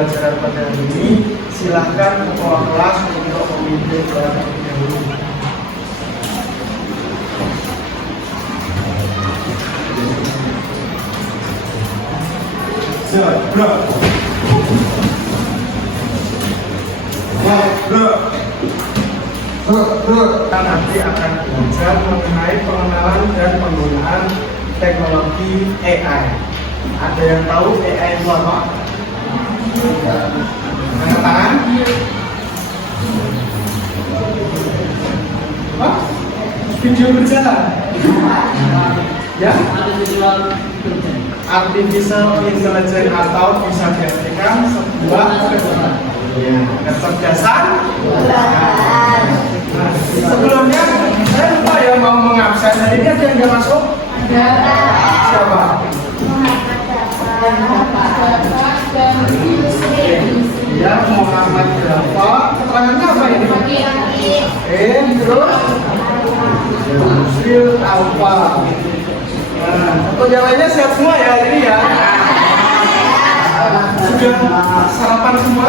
pembelajaran pada hari ini. Silahkan ketua kelas untuk memimpin terlebih dahulu. Kita nanti akan belajar mengenai pengenalan dan penggunaan teknologi AI. Ada yang tahu AI itu apa? Angkat tangan. Apa? Video berjalan. Ya? Artificial intelligence atau bisa diartikan sebuah kecerdasan. Nah, sebelumnya saya lupa ya mau mengabsen. Hari ini ada yang nggak masuk? Ada. Siapa? Ya, Muhammad Dafa. Keterangannya apa ini? Terus Yusril Alfa. Nah, untuk yang lainnya sehat semua ya hari ini ya. Sudah sarapan semua?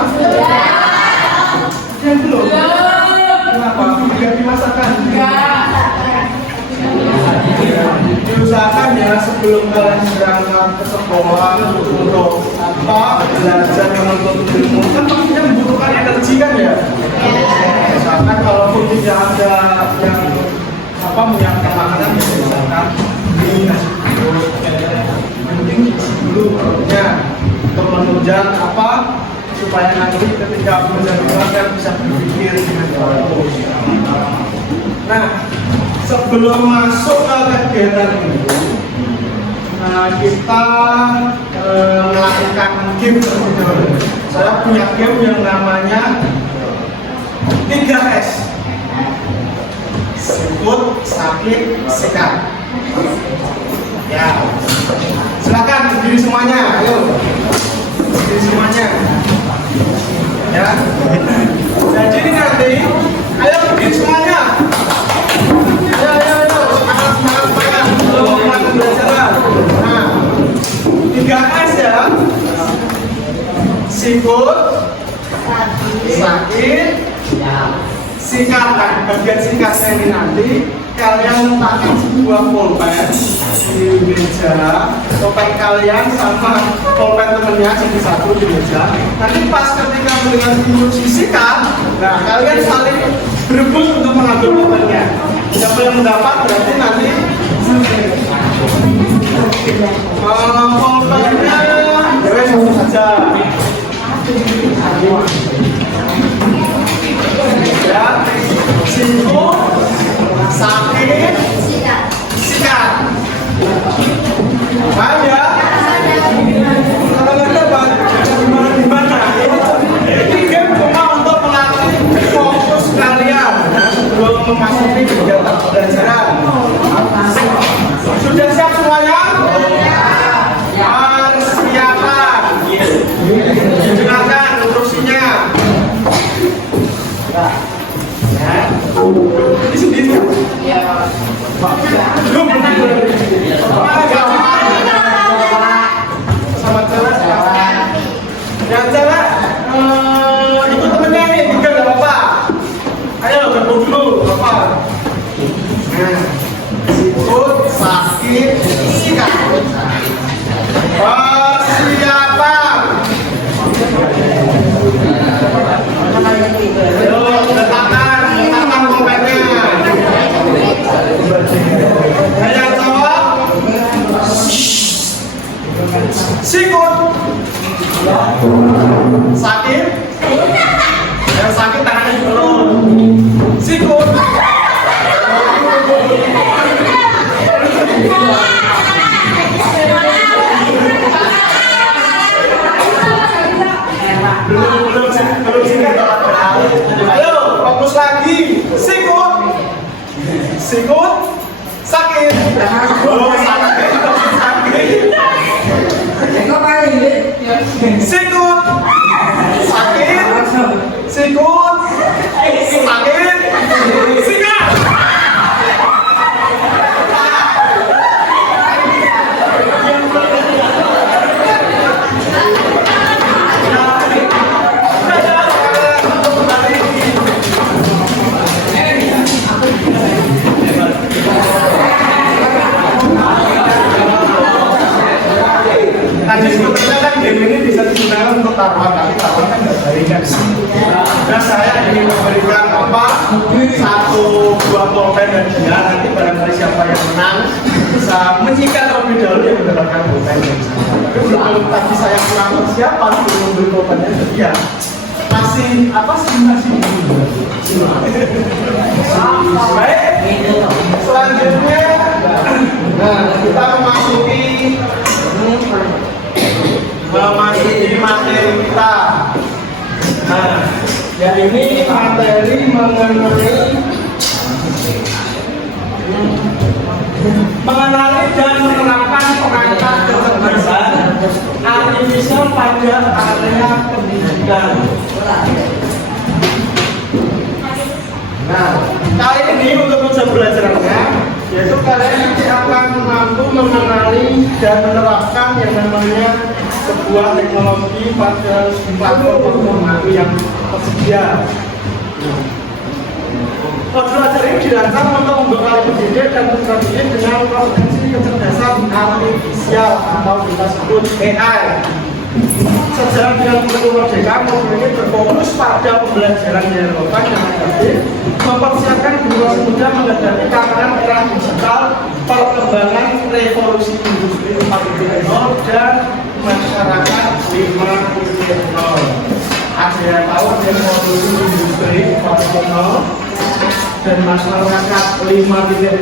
Yang belum? Kenapa? Tidak dimasakan? Diusahakan ya sebelum kalian berangkat ke sekolah untuk belajar menuntut ilmu, kan pastinya membutuhkan energi kan ya. Misalkan kalaupun tidak ada yang menyiapkan makanan, misalkan ini nasi bungkus, penting dulu perutnya untuk menunjang supaya nanti ketika belajar bisa berpikir dengan bagus. Nah, sebelum masuk ke kegiatan ini, kita melakukan game terlebih dahulu. Saya punya game yang namanya 3S. Sikut, sakit, sikat. Ya, silakan berdiri semuanya. Ayo, berdiri semuanya. Ya. Jadi ini nanti, ayo berdiri semuanya. Ayo, semangat. Belum mulai pembelajaran. Nah, 3S ya. Sikut, sakit, sikatan. Bagian sikatnya ini nanti kalian letakkan sebuah pulpen di meja. Pulpen kalian sama pulpen temennya jadi satu di meja. Nanti pas ketika mendengar instruksi sikat, nah kalian saling berebut untuk mengambil pulpennya. Siapa yang mendapat berarti nanti pulpennya dari satu saja. Ya, sikut, sakit, sikat. Paham ya? Kalau ada gimana? Ini game cuma untuk melatih fokus kalian sebelum memasuki kegiatan pembelajaran. Sudah siap semuanya? Persiapan. Silakan instruksinya. Ini sendiri ya? Belum sama cewek yang cewek ikut temennya ini juga gak apa-apa. Ayo gabung dulu apa? Nah, sikut, sakit, sikat. Persiapan. Ayo letakkan pulpennya. Yang jawab sikut, sakit. Yang sakit tangannya turun. Sikut. Ayo fokus lagi. Sikut, sikut, sakit. Oh, sakit. Sikut, sakit, sikut, sakit, sikat. memberikan apa satu buah pulpen dan dia nanti barangkali siapa yang menang bisa menyikat terlebih dahulu yang mendapatkan pulpen. Tapi belum tadi saya kurang siapa belum memberi pulpennya jadi ya masih apa sih masih baik. Selanjutnya nah kita memasuki materi kita. Nah, ya ini materi mengenali dan menerapkan perangkat kecerdasan artifisial pada area pendidikan. Nah, kali ini untuk ujian belajarnya, yaitu kalian nanti akan mampu mengenali dan menerapkan yang namanya sebuah teknologi pada platform yang tersedia. Modul ajar ini dirancang untuk membekali pendidik dan peserta didik dengan kompetensi kecerdasan artifisial atau kita sebut AI. Sejalan dengan kurikulum merdeka, modul ini berfokus pada pembelajaran yang relevan dan adaptif, mempersiapkan generasi muda menghadapi tantangan era digital, perkembangan revolusi industri 4.0 dan masyarakat 5.0. Ada yang tahu revolusi industri 4.0 dan masyarakat 5.0?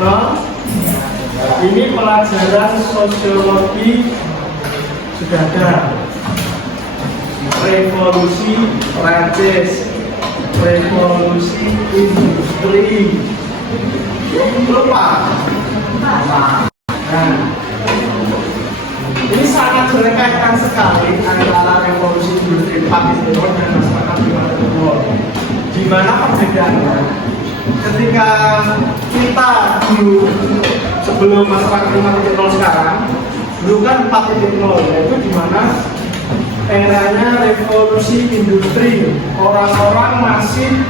Ini pelajaran sosiologi sudah ada. Revolusi Prancis, revolusi industri, lupa. Nah, ini sangat berkaitan sekali antara revolusi industri 4.0 dan masyarakat 5.0. Di mana perbedaannya? Ketika kita dulu sebelum masyarakat 5.0 sekarang, dulu kan 4.0, yaitu di mana eranya revolusi industri, orang-orang masih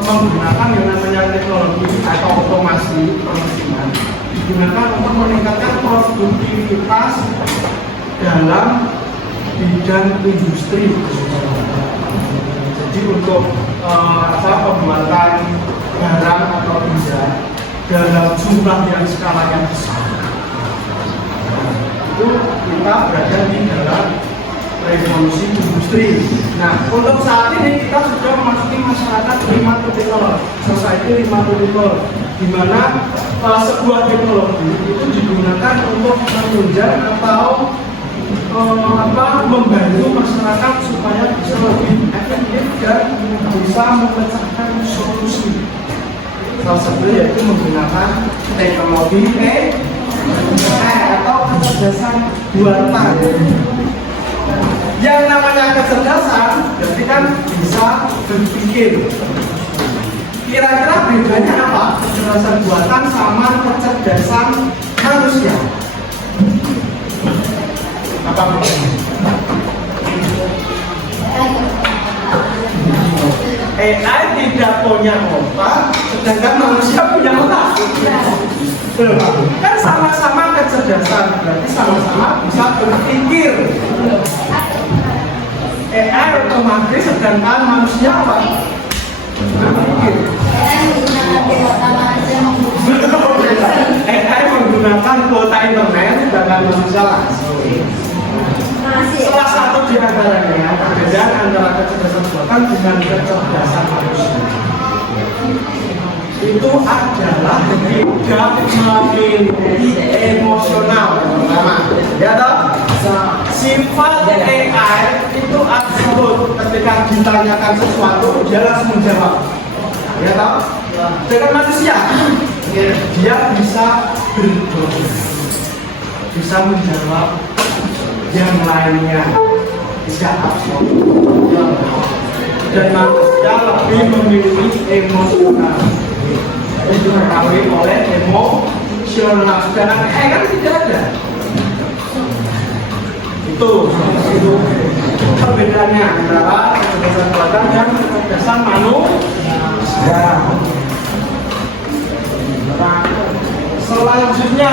menggunakan yang namanya teknologi atau otomasi pemesinan digunakan untuk meningkatkan produktivitas dalam bidang industri. Jadi untuk pembuatan barang atau benda dalam jumlah yang skalanya besar, itu kita berada di dalam revolusi industri. Nah, untuk saat ini kita sudah memasuki masyarakat 5.0, society 5.0, di mana sebuah teknologi itu digunakan untuk menunjang atau membantu masyarakat supaya bisa lebih efektif dan bisa memecahkan solusi. Salah satunya yaitu menggunakan teknologi atau kecerdasan buatan. Yang namanya kecerdasan berarti kan bisa berpikir. Kira-kira bedanya apa kecerdasan buatan sama kecerdasan manusia? Apa bedanya? AI tidak punya otak, sedangkan manusia punya otak. Kan sama-sama kecerdasan, berarti sama-sama bisa berpikir. AI otomatis, sedangkan manusia apa? Berpikir. AI menggunakan kuota internet, sedangkan manusia langsung. Salah satu di antaranya perbedaan antara kecerdasan buatan dengan kecerdasan manusia itu adalah tidak memiliki emosional pertama, ya toh? Sifat AI itu absolut, ketika ditanyakan sesuatu dia langsung menjawab, ya toh? Dengan manusia dia bisa berpikir, bisa menjawab yang lainnya, tidak absolut, dan manusia lebih memiliki emosional. Itu diketahui oleh emosional, sedangkan AI kan tidak ada. Itu perbedaannya antara kecerdasan buatan dan kecerdasan manusia. Selanjutnya,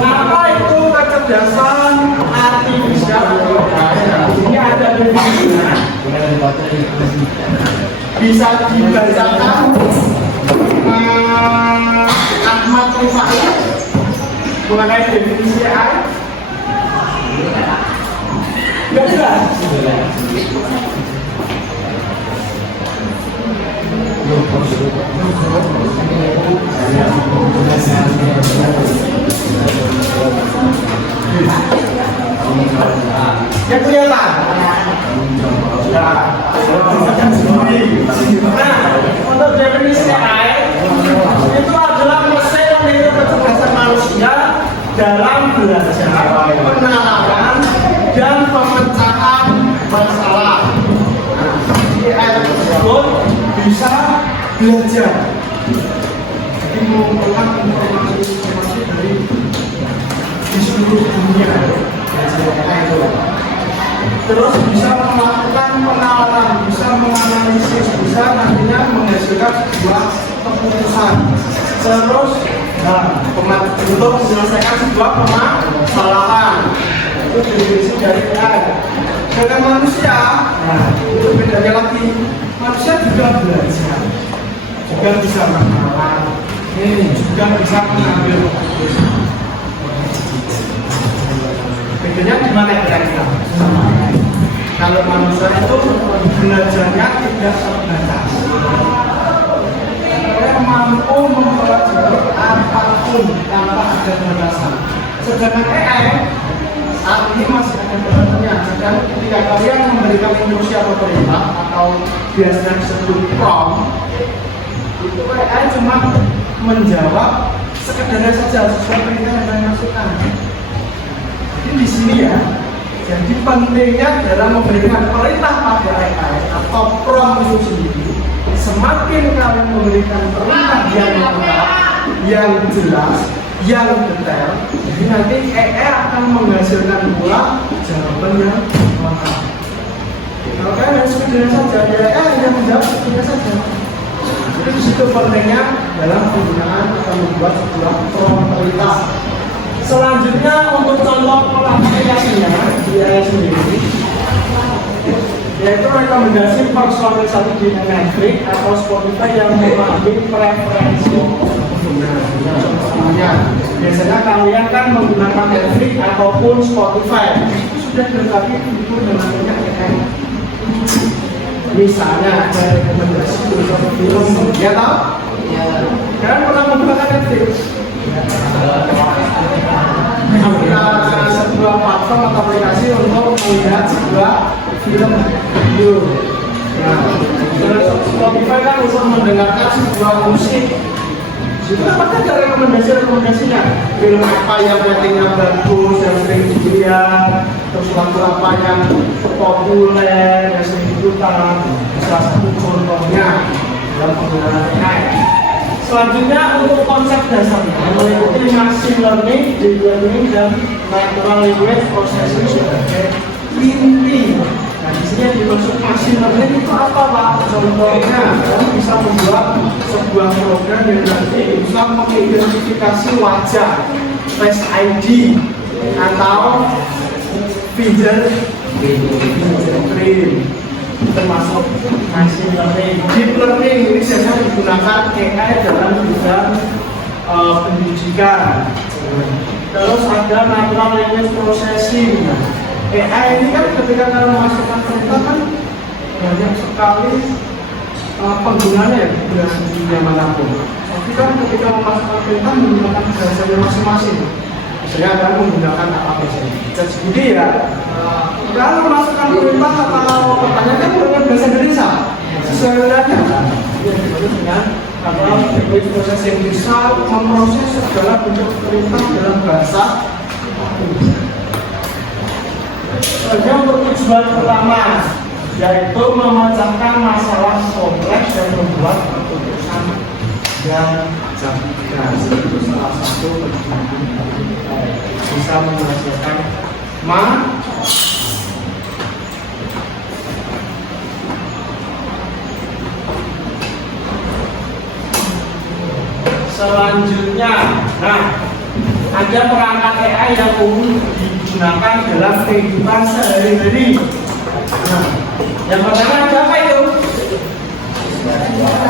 apa itu kecerdasan artifisial? Ini ada definisinya. Bisa dibacakan Ahmad Rifai mengenai definisi AI? Enggak jelas. Ya kelihatan. Nah, untuk definisi AI itu adalah mesin yang meniru kecerdasan manusia dalam belajar, penerapan, dan pemecahan masalah. AI tersebut bisa belajar, jadi mengumpulkan informasi dari di seluruh dunia. Terus bisa melakukan penalaran, bisa menganalisis, bisa nantinya menghasilkan sebuah keputusan. Terus untuk menyelesaikan sebuah permasalahan. Itu definisi dari AI. Dengan manusia, itu bedanya lagi. Manusia juga belajar, juga bisa menalaran, juga bisa mengambil keputusan. Bedanya gimana kira-kira? Kalau manusia itu belajarnya tidak terbatas, dia mampu mempelajari apapun tanpa ada batasan. Sedangkan AI saat ini masih ada batasannya. Dan ketika kalian memberikan instruksi atau perintah atau biasanya disebut prompt, itu AI cuma menjawab sekedarnya saja sesuai perintah yang kalian masukkan. Jadi di sini ya, jadi pentingnya dalam memberikan perintah pada AI atau prompt itu sendiri, semakin kalian memberikan perintah yang lengkap, yang jelas, yang detail, jadi nanti AI akan menghasilkan pula jawaban yang lengkap. Kalau kalian hanya sekedar saja, AI hanya menjawab sekedar saja. Jadi di situ pentingnya dalam penggunaan atau membuat sebuah prompt perintah. Selanjutnya untuk contoh aplikasinya di AI sendiri, yaitu rekomendasi personalisasi di Netflix atau Spotify yang memahami preferensi penggunanya. Biasanya kalian kan menggunakan Netflix ataupun Spotify, itu sudah terbagi itu dengan AI. Misalnya ada rekomendasi untuk film, ya tahu? Kalian pernah menggunakan Netflix? Sebuah platform atau aplikasi untuk melihat sebuah film video. Nah, Spotify kan untuk mendengarkan sebuah musik. Itu apakah ada rekomendasinya? Film apa yang ratingnya bagus, yang sering dilihat, terus lagu apa yang populer, yang sering diputar. Salah satu contohnya dalam penggunaan AI. Selanjutnya untuk konsep dasarnya meliputi machine learning, deep learning, dan natural language processing sebagai inti. Nah, di sini yang dimaksud machine learning itu apa, Pak? Contohnya, kamu bisa membuat sebuah program yang nanti bisa mengidentifikasi wajah, face ID, atau fingerprint, termasuk machine learning. Deep learning ini biasanya digunakan AI dalam bidang pendidikan. Terus ada natural language processing. AI ini kan ketika kalian memasukkan perintah kan banyak sekali penggunanya di dunia manapun. Tapi kan ketika memasukkan perintah menggunakan bahasanya masing-masing. Misalnya kalian menggunakan apa biasanya? Jadi ya, kalau memasukkan perintah atau pertanyaan kan menggunakan bahasa Indonesia sesuai wilayahnya. Dia dibantu dengan natural language processing, bisa memproses segala bentuk perintah dalam bahasa. Sebenarnya untuk tujuan pertama yaitu memecahkan masalah kompleks dan membuat keputusan yang cerdas. Itu salah satu bisa menghasilkan selanjutnya, nah ada perangkat AI yang umum digunakan dalam kehidupan sehari-hari. Nah, Yang pertama ada apa itu?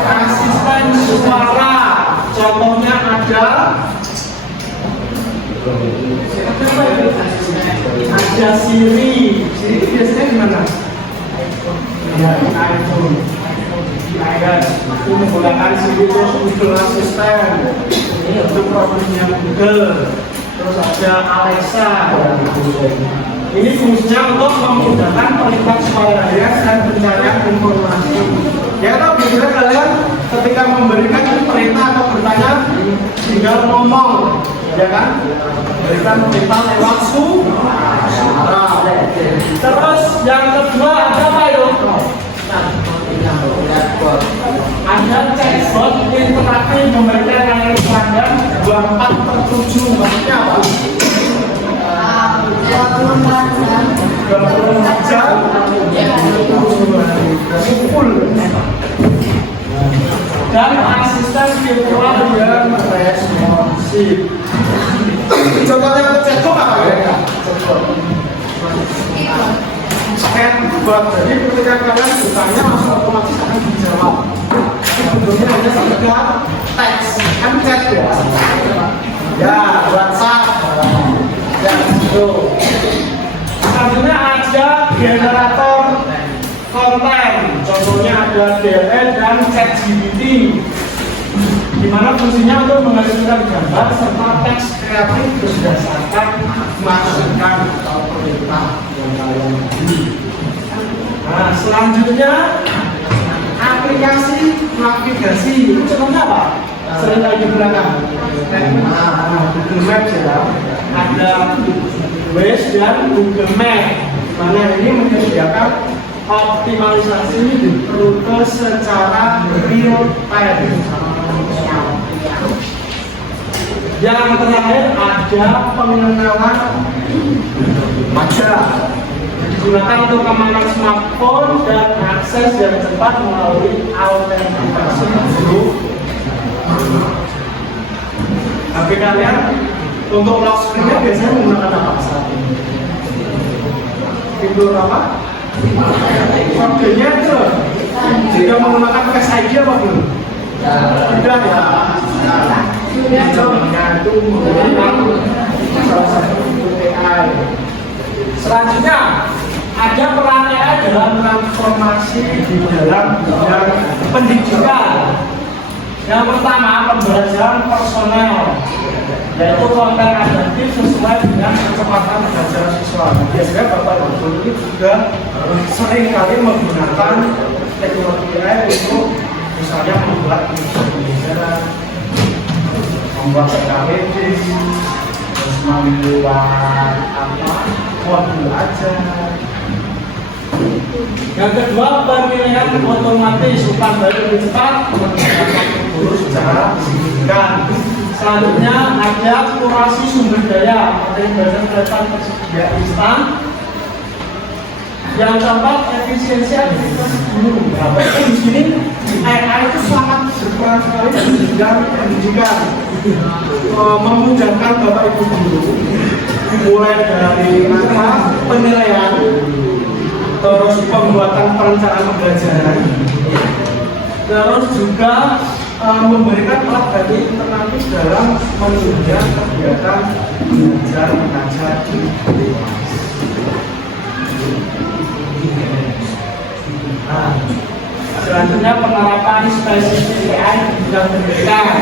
Asisten suara. Contohnya ada Siri. Siri itu biasanya di mana? Ya, di iPhone. Aku menggunakan Siri terus Google Assistant. Ini untuk programnya Google. Terus ada Alexa. Ini fungsinya untuk memudahkan perintah suara dan pencarian informasi. Ya, kalau biasanya kalian ketika memberikan perintah atau bertanya, tinggal ngomong, ya kan? Berikan perintah lewat suara. Terus yang kedua ada apa itu? Ada chatbot interaktif memberikan layanan pelanggan 24/7. Maksudnya apa? 24 jam full. Dan asisten virtual yang responsif. Contohnya untuk chatbot apa ya? Chatbot. Jadi ketika kalian bertanya langsung otomatis akan dijawab. Sebelumnya hanya sekedar teks, kan chat ya. Ya, WhatsApp. Ya, itu. Selanjutnya ada generator konten. Contohnya ada DLL dan ChatGPT. Di mana fungsinya untuk menghasilkan gambar serta teks kreatif berdasarkan masukan atau perintah yang kalian beri. Nah, selanjutnya aplikasi navigasi. Itu contohnya apa? Sering lagi di belakang. Google Maps ya. Ada Waze dan Google Maps. Mana ini menyediakan optimalisasi rute secara real time. Yang terakhir ada pengenalan wajah. Digunakan untuk keamanan smartphone dan akses yang cepat melalui autentikasi dulu. HP kalian untuk lock screen-nya biasanya menggunakan apa saat ini? Fitur apa? Kodenya itu jika menggunakan Face ID apa belum? Tidak ya. Contohnya itu menggunakan salah satu fitur AI. Selanjutnya ada peran AI dalam transformasi di dalam bidang pendidikan. Yang pertama, pembelajaran personel, yaitu konten adaptif sesuai dengan kecepatan belajar siswa. Biasanya Bapak Ibu ini juga sering kali menggunakan teknologi AI untuk misalnya membuat pembelajaran, membuat SKPD, terus membuat modul ajar. Yang kedua, pemilihan otomatis bukan lebih cepat menggunakan guru secara signifikan. Selanjutnya ada kurasi sumber daya, berdasarkan data tersedia instan. Yang keempat, efisiensi aktivitas guru. Nah, di sini AI itu sangat berperan sekali di bidang pendidikan, memudahkan Bapak Ibu guru, mulai dari penilaian, terus pembuatan perencanaan pembelajaran, terus juga memberikan alat bantu alternatif dalam menunjang kegiatan belajar mengajar di kelas. Nah, selanjutnya penerapan spesifik AI di bidang pendidikan.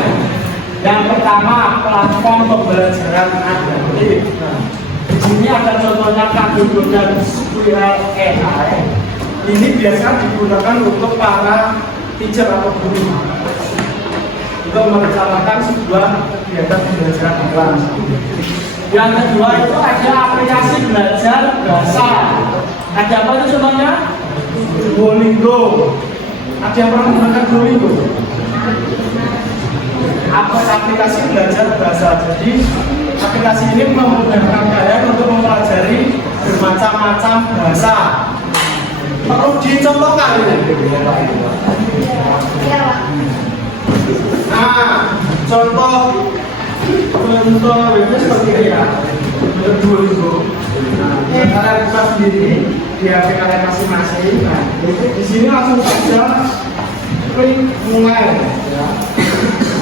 Yang pertama, platform pembelajaran adaptif. Nah, di sini ada contohnya Kaggle dan Spiral AI. Ini biasa digunakan untuk para teacher atau guru untuk merencanakan sebuah kegiatan pembelajaran di kelas. Yang kedua itu ada aplikasi belajar bahasa. Ada apa itu contohnya? Duolingo. Ada yang pernah menggunakan Duolingo? Aplikasi belajar bahasa. Jadi aplikasi ini memudahkan kalian untuk mempelajari bermacam-macam bahasa. Perlu dicontohkan ini. Nah, contoh itu seperti ini ya. Duolingo. Kalian bisa sendiri di HP kalian masing-masing. Nah, itu di sini langsung saja klik mulai. Ya.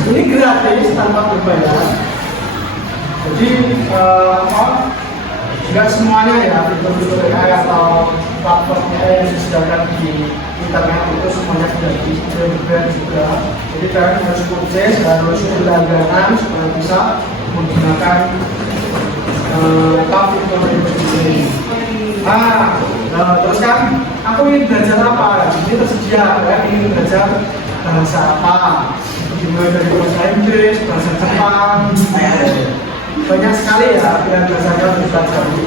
Ini gratis tanpa berbayar. Jadi nggak semuanya ya fitur-fitur AI atau platformnya yang disediakan di internet itu semuanya sudah dibrand juga. Jadi kalian harus purchase, harus berlangganan supaya bisa menggunakan fitur ini. Terus kan aku ingin belajar apa? Jadi tersedia ya, ingin belajar bahasa apa? Dimulai dari bahasa Inggris, bahasa Jepang, banyak sekali ya pilihan bahasanya bisa cari.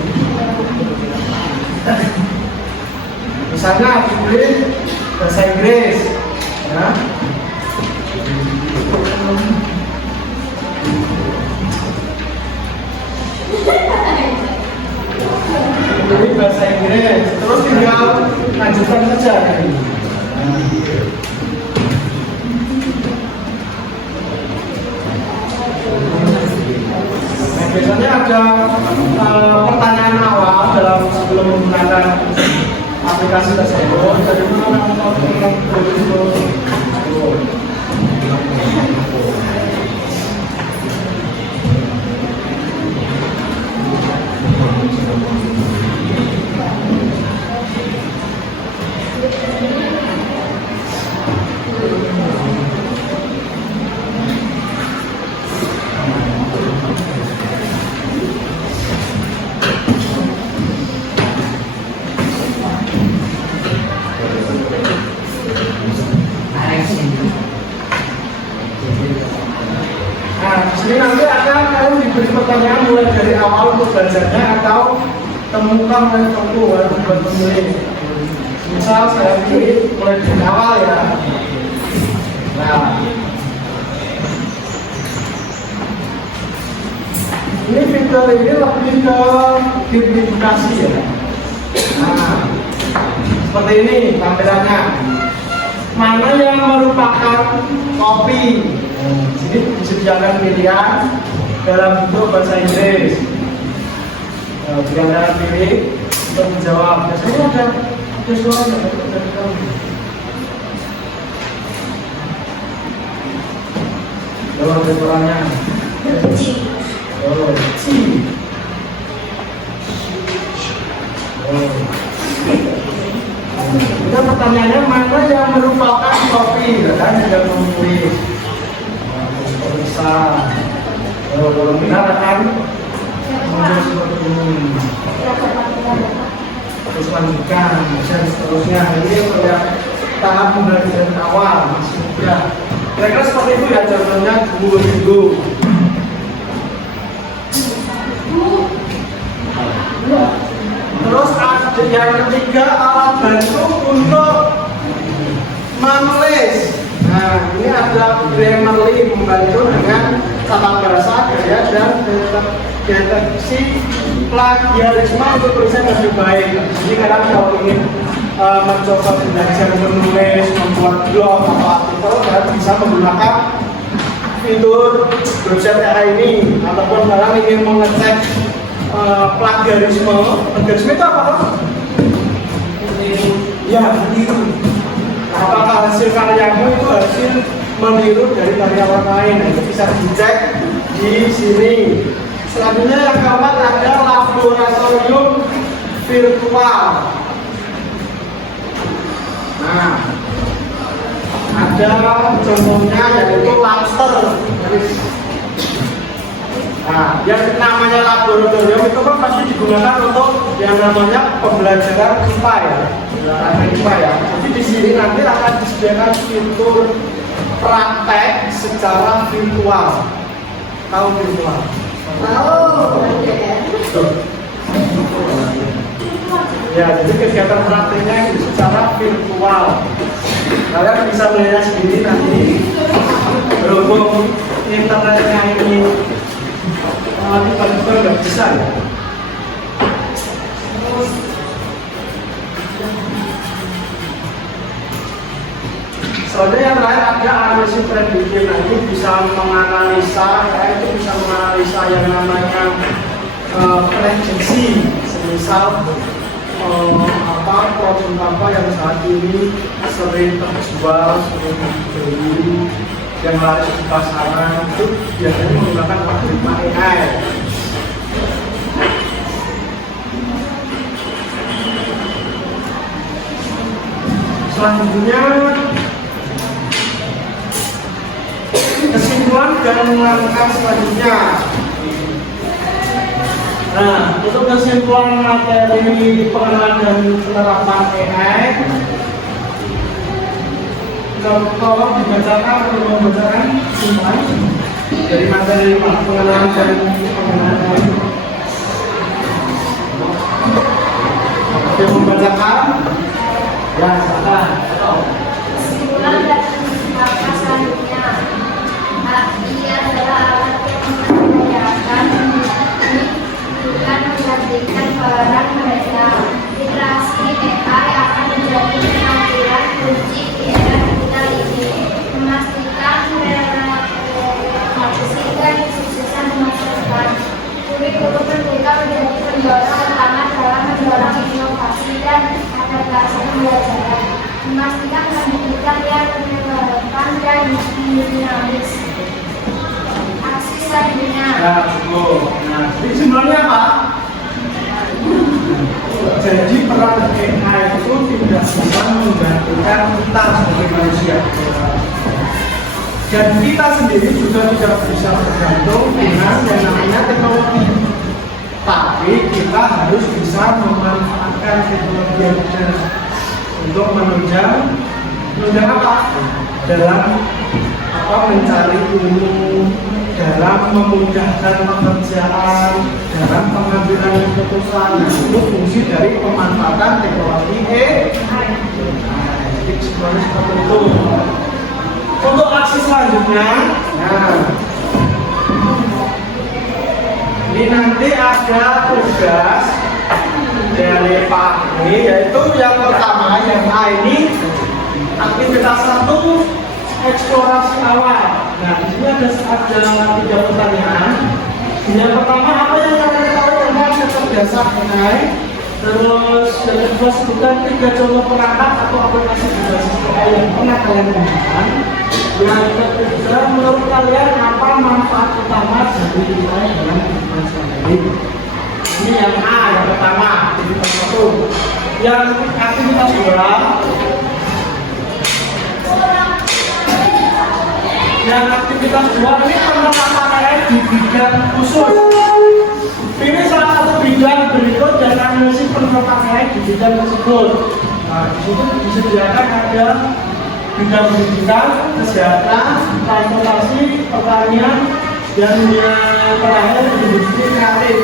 Misalnya aku pilih bahasa Inggris, ya. Pilih bahasa Inggris, terus tinggal lanjutkan saja ini. Biasanya ada pertanyaan awal dalam sebelum menggunakan aplikasi tersebut. Jadi ini nanti akan kalian diberi pertanyaan mulai dari awal untuk belajarnya atau temukan metode baru buat pemilih. Misal saya pilih mulai dari awal ya. Nah, ini fitur ini lebih ke gamifikasi ya. Nah, seperti ini tampilannya. Mana yang merupakan kopi? Jadi disediakan pilihan dalam bentuk bahasa Inggris. Jika Anda pilih untuk menjawab, biasanya ada suara dari kamu. Ada suaranya. Kita pertanyaannya mana yang merupakan kopi? Kan sudah memilih. Bisa kalau benar akan muncul seperti ini. Terus lanjutkan dan seterusnya. Ini ya tahap pembelajaran awal masih mudah. Kira-kira seperti itu ya contohnya 2 minggu. Terus ada yang ketiga alat bantu untuk menulis. Nah, ini ada Grammarly membantu dengan tata bahasa, gaya dan deteksi plagiarisme untuk tulisan lebih baik. Jadi kadang kalau ingin mencoba belajar menulis, membuat blog atau artikel, kalian bisa menggunakan fitur website AI ini. Ataupun kalian ingin mengecek plagiarisme. Plagiarisme itu apa? Ya, itu. Apakah hasil karyamu itu hasil meniru dari karya orang lain? Nah, itu bisa dicek di sini. Selanjutnya yang keempat ada laboratorium virtual. Nah, ada contohnya yaitu Labster. Nah, yang namanya laboratorium itu kan pasti digunakan untuk yang namanya pembelajaran IPA ya. IPA ya. Jadi di sini nanti akan disediakan fitur praktek secara virtual. Tahu virtual? Ya, jadi kegiatan prakteknya itu secara virtual. Kalian bisa melihat sendiri nanti berhubung internetnya ini tiba-tiba nggak bisa ya. Soalnya yang terakhir ada analisis prediktif. Nah, ini bisa menganalisa, ya, itu bisa menganalisa yang namanya prediksi. Semisal produk apa yang saat ini sering terjual, sering dibeli, yang laris di pasaran itu biasanya menggunakan algoritma AI. Selanjutnya, kesimpulan dan langkah selanjutnya. Nah, untuk kesimpulan materi pengenalan dan penerapan AI, tolong dibacakan atau membacakan kesimpulan dari materi pengenalan dan pengenalan. Oke, membacakan. Ya, silakan. Kesimpulan dan langkah selanjutnya. Ia adalah alat yang memperdayakan bukan menggantikan barang mereka. Literasi AI akan menjadi kemampuan kunci di era digital ini, memastikan relevansi dan kesuksesan di masa depan. Kurikulum pendidikan menjadi pendorong utama dalam mendorong inovasi dan adaptasi pembelajaran, memastikan pendidikan yang relevan dan dinamis. Aksi selanjutnya. Ya, cukup. Nah, kesimpulannya apa? Jadi peran AI itu tidak bisa menggantikan kita sebagai manusia. Dan kita sendiri juga tidak bisa bergantung dengan yang namanya teknologi. Tapi kita harus bisa memanfaatkan teknologi yang benar untuk menunjang apa? Dalam mencari ilmu, dalam memudahkan pekerjaan, dalam pengambilan keputusan. Itu fungsi dari pemanfaatan teknologi AI. Jadi semuanya seperti itu. Untuk aksi selanjutnya, nah, ini nanti ada tugas dari Pak ini, yaitu yang pertama, yang A ini aktivitas 1, eksplorasi awal. Nah, di sini ada 3 pertanyaan. Yang pertama, apa yang kalian ketahui tentang kecerdasan AI? Terus yang kedua, sebutkan 3 contoh perangkat atau aplikasi berbasis AI yang pernah kalian gunakan. Yang ketiga, menurut kalian apa manfaat utama dari AI dalam kehidupan sehari-hari? Ini yang A, yang pertama, aktivitas 1. Yang aktivitas 2, yang aktivitas 2 ini penerapan AI di bidang khusus. Ini salah satu bidang berikut dan analisis penerapan AI di bidang tersebut. Nah, di situ disediakan ada bidang pendidikan, kesehatan, transportasi, pertanian, dan yang terakhir industri kreatif.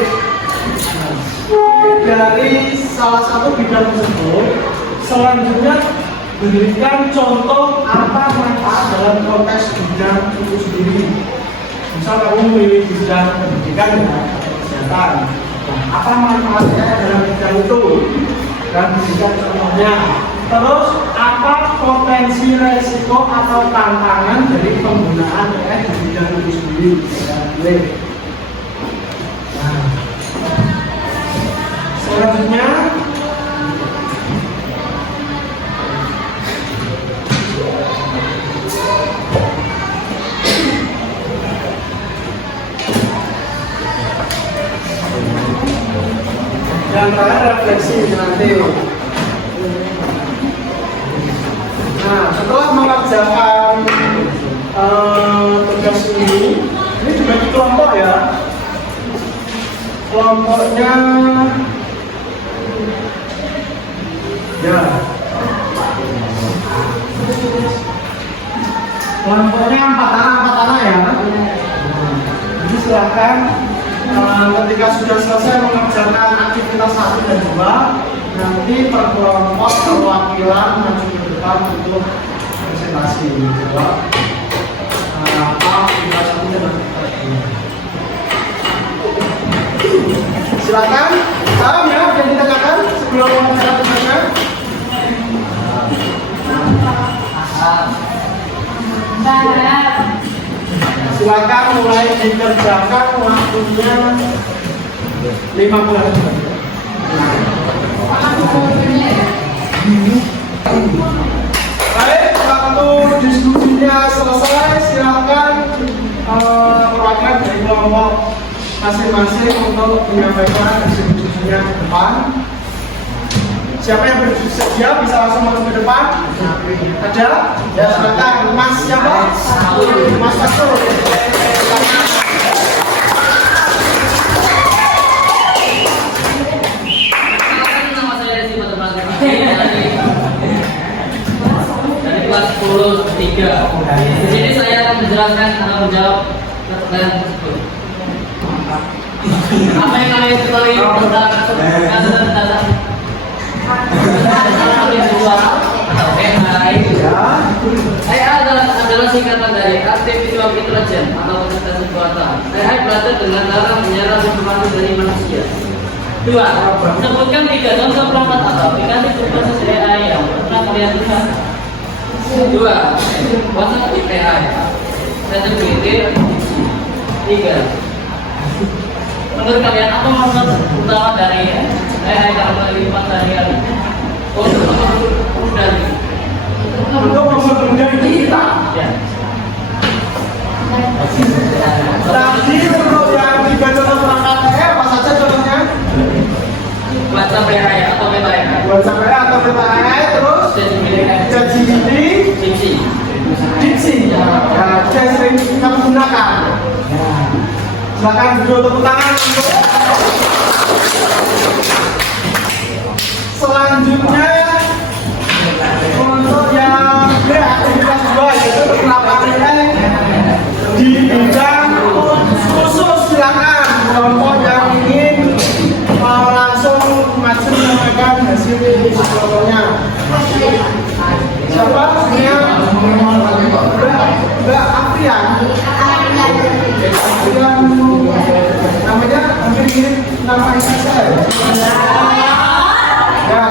Nah, dari salah satu bidang tersebut, selanjutnya berikan contoh apa manfaat dalam konteks bidang itu sendiri. Misal kamu memilih bidang pendidikan atau kesehatan, nah, apa manfaatnya dalam bidang itu dan berikan contohnya. Terus apa potensi resiko atau tantangan dari penggunaan AI di bidang itu sendiri. Nah, selanjutnya yang terakhir refleksi nanti. Nah, setelah mengerjakan tugas ini dibagi kelompok ya. Kelompoknya ya. Kelompoknya 4 tanah ya. Jadi silahkan ketika sudah selesai mengerjakan aktivitas 1 dan 2, nanti per kelompok perwakilan maju ke depan untuk presentasi. Aktivitas 1 dan aktivitas 2. Silakan, salam ya yang ditanyakan sebelum wawancara tugasnya. Silakan mulai dikerjakan, waktunya 15 menit. Baik, waktu diskusinya selesai, silakan perwakilan dari kelompok masing-masing untuk menyampaikan diskusinya ke depan. Siapa yang bersedia bisa langsung masuk ke depan? Ada? Ya, silakan. Mas siapa? Mas Fatul. Dari kelas 10 3. Di sini saya akan menjelaskan atau menjawab pertanyaan tersebut. Apa yang kalian ketahui tentang kata-kata AI adalah singkatan dari Artificial Intelligence atau kecerdasan buatan. AI belajar dengan cara menyerap informasi dari manusia. 2. Sebutkan 3 contoh perangkat atau aplikasi berbasis AI yang pernah kalian lihat. 2. WhatsApp AI, ChatGPT. 3. Menurut kalian apa maksud utama dari AI dalam kehidupan sehari-hari? Untuk mempermudah kita. Ya. Tadi untuk yang 3 contoh perangkat apa saja contohnya? WhatsApp AI atau Meta AI. WhatsApp atau Meta AI, terus ChatGPT, Dipsy. Ya, saya sering kamu gunakan. Silakan duduk tepuk tangan untuk selanjutnya untuk yang aktivitas 2 yaitu penerapan di bidang khusus. Silakan kelompok yang ingin langsung maju menyampaikan hasil kelompoknya. Siapa? Mbak Afrian. Namanya hampir mirip nama istri saya. Ya,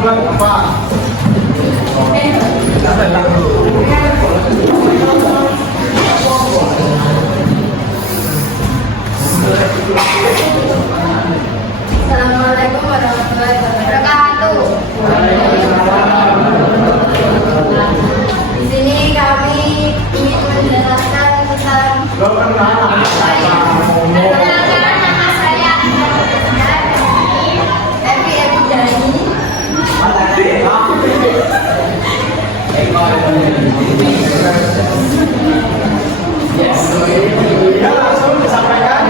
buat Pak. Assalamualaikum warahmatullahi wabarakatuh. Di sini kami ingin menjelaskan tentang perkenalkan nama saya Evi Dani. Ya, langsung disampaikan.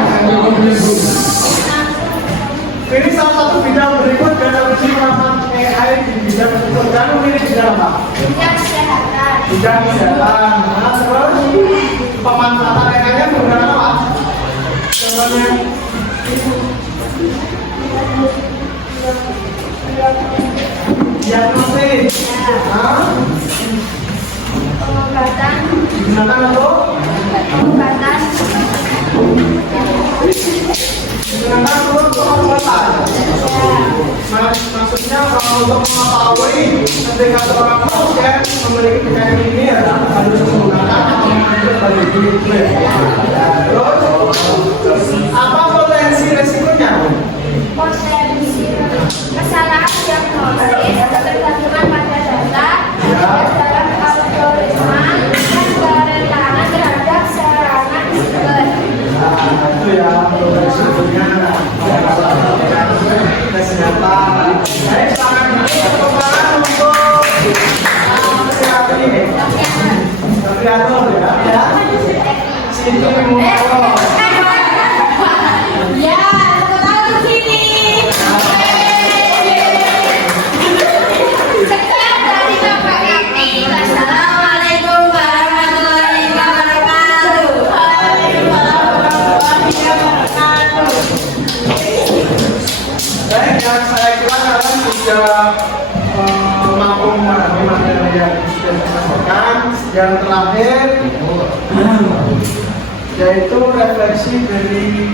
Ini salah satu bidang berikut dalam uji penerapan AI di bidang pekerjaan. Ini bidang apa? Bidang kesehatan. Bidang kesehatan. Nah, terus pemanfaatan AI-nya menggunakan apa? Contohnya diagnosis. Nah, Pengobatan. digunakan untuk Pengobatan. digunakan untuk pengobatan. Maksudnya untuk mengetahui ketika seorang pasien memiliki penyakit ini ya harus menggunakan terus apa potensi resikonya? Potensi kesalahan diagnosis ketergantungan pada data dalam algoritma dan kerentanan terhadap serangan siber. Itu ya resikonya kesehatan. Saya sangat berkenan untuk kreator ya. Sini mau. Ya, sekarang sini. Sekian dari Bapak kami. Wassalamualaikum warahmatullahi wabarakatuh. Baik, yang saya kira kalian sudah mampu memahami materi yang sudah disampaikan. Yang terakhir yaitu refleksi dari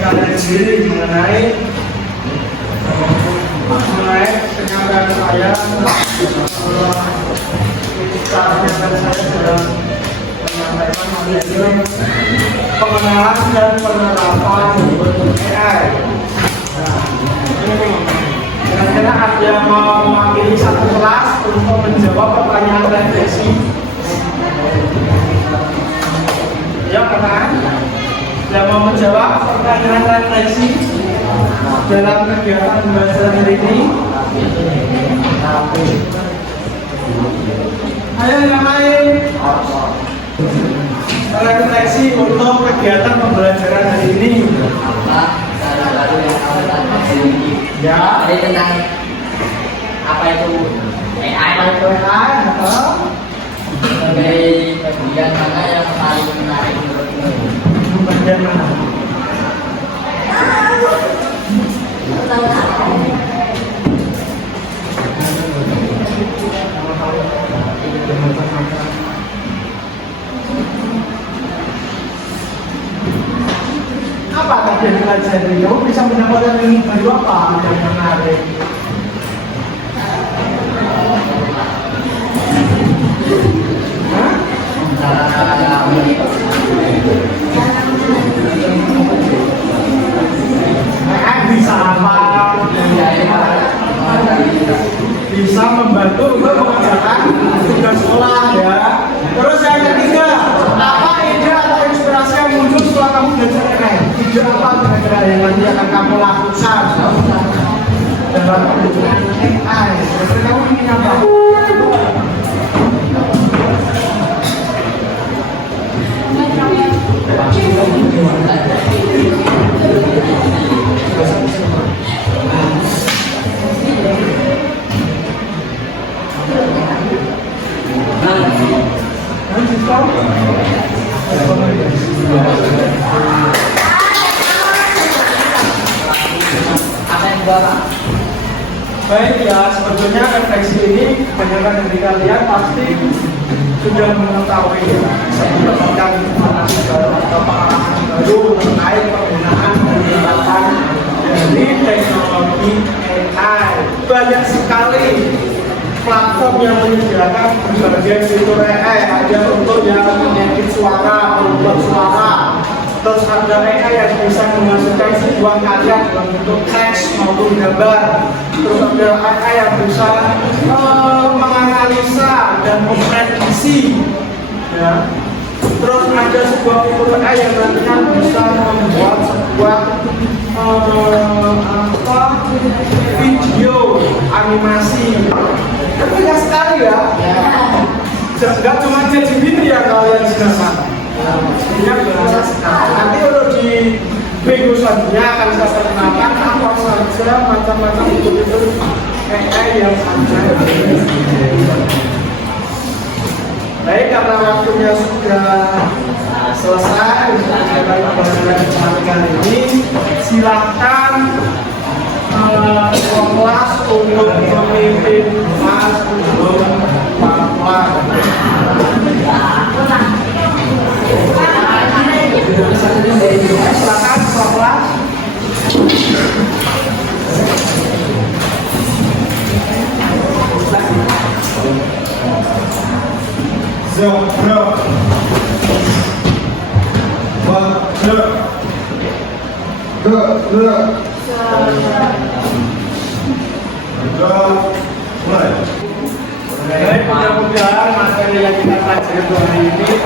kalian sendiri mengenai kenyataan saya saatnya saya sudah menyampaikan materi pengenalan dan penerapan AI. Nah, ini yang mau mewakili satu kelas untuk menjawab pertanyaan refleksi? Ya, kan? Yang mau menjawab pertanyaan refleksi dalam kegiatan pembelajaran hari ini? Ayo yang lain. Refleksi untuk kegiatan pembelajaran hari ini. Baru yang kamu tadi Ya. ada tentang apa itu AI atau sebagai bagian mana yang paling menarik menurutmu? bagian mana? Apa tadi yang pelajari? Kamu bisa mendapatkan ilmu baru apa yang menarik? Bisa apa? Bisa membantu untuk mengerjakan tugas sekolah ya. Terus yang ketiga, apa ide atau inspirasi yang muncul setelah kamu belajar AI? Ide apa kira-kira yang nanti akan kamu lakukan dalam penggunaan AI? Kira-kira kamu ingin apa? Baik ya, sebetulnya refleksi ini kebanyakan dari kalian pasti sudah mengetahui ya, mendapatkan informasi baru atau pengalaman baru terkait penggunaan penerapan dari teknologi AI. Banyak sekali platform yang menyediakan berbagai fitur AI, ada untuk yang mengedit suara, membuat suara. Terus ada AI yang bisa memasukkan sebuah karya dalam bentuk teks maupun gambar. Terus ada AI yang bisa menganalisa dan memprediksi. Ya. Terus ada sebuah fitur AI yang nantinya bisa membuat sebuah video animasi. Banyak sekali ya. Tidak cuma ChatGPT ya kalian gunakan. Nanti untuk di minggu selanjutnya akan saya perkenalkan apa saja macam-macam fitur AI yang ada. Baik, karena waktunya sudah selesai untuk pembelajaran kali ini, silahkan kelas untuk memimpin kelas untuk papua. Silakan kelas. Zebra, mudah-mudahan materi yang kita pelajari hari ini